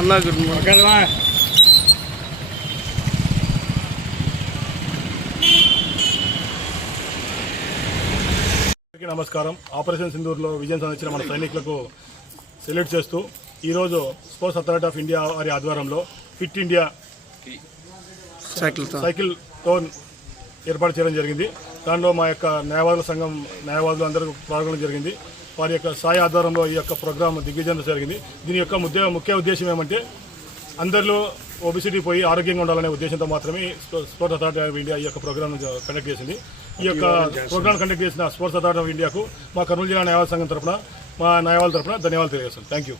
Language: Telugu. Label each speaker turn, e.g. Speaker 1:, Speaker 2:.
Speaker 1: అన్నా గుడ్ మార్నింగ్
Speaker 2: అందరికీ నమస్కారం. ఆపరేషన్ సింధూర్లో విజయం సాధించిన మన సైనికులకు సెల్యూట్ చేస్తూ ఈరోజు స్పోర్ట్స్ అథారిటీ ఆఫ్ ఇండియా వారి ఆధ్వర్యంలో ఫిట్ ఇండియా
Speaker 1: సైకిల్తో
Speaker 2: సైకిల్ టోన్ ఏర్పాటు చేయడం జరిగింది. దానిలో మా యొక్క న్యాయవాదుల సంఘం న్యాయవాదులు అందరూ పాల్గొనడం జరిగింది. వారి యొక్క సాయి ఆధ్వర్యంలో ఈ యొక్క ప్రోగ్రాం దిగ్విజయం జరిగింది. దీని యొక్క ముఖ్య ఉద్దేశం ఏమంటే అందరిలో ఒబిసిటీ పోయి ఆరోగ్యంగా ఉండాలనే ఉద్దేశంతో మాత్రమే స్పో- స్పోర్ట్స్ అథారిటీ ఆఫ్ ఇండియా ఈ యొక్క ప్రోగ్రామ్ కండక్ట్ చేసింది. ఈ యొక్క ప్రోగ్రామ్ కండక్ట్ చేసిన స్పోర్ట్స్ అథారిటీ ఆఫ్ ఇండియాకు మా కర్నూలు జిల్లా న్యాయవాద సంఘం తరపున మా న్యాయవాదుల తరపున ధన్యవాదాలు తెలియజేస్తాను. Thank you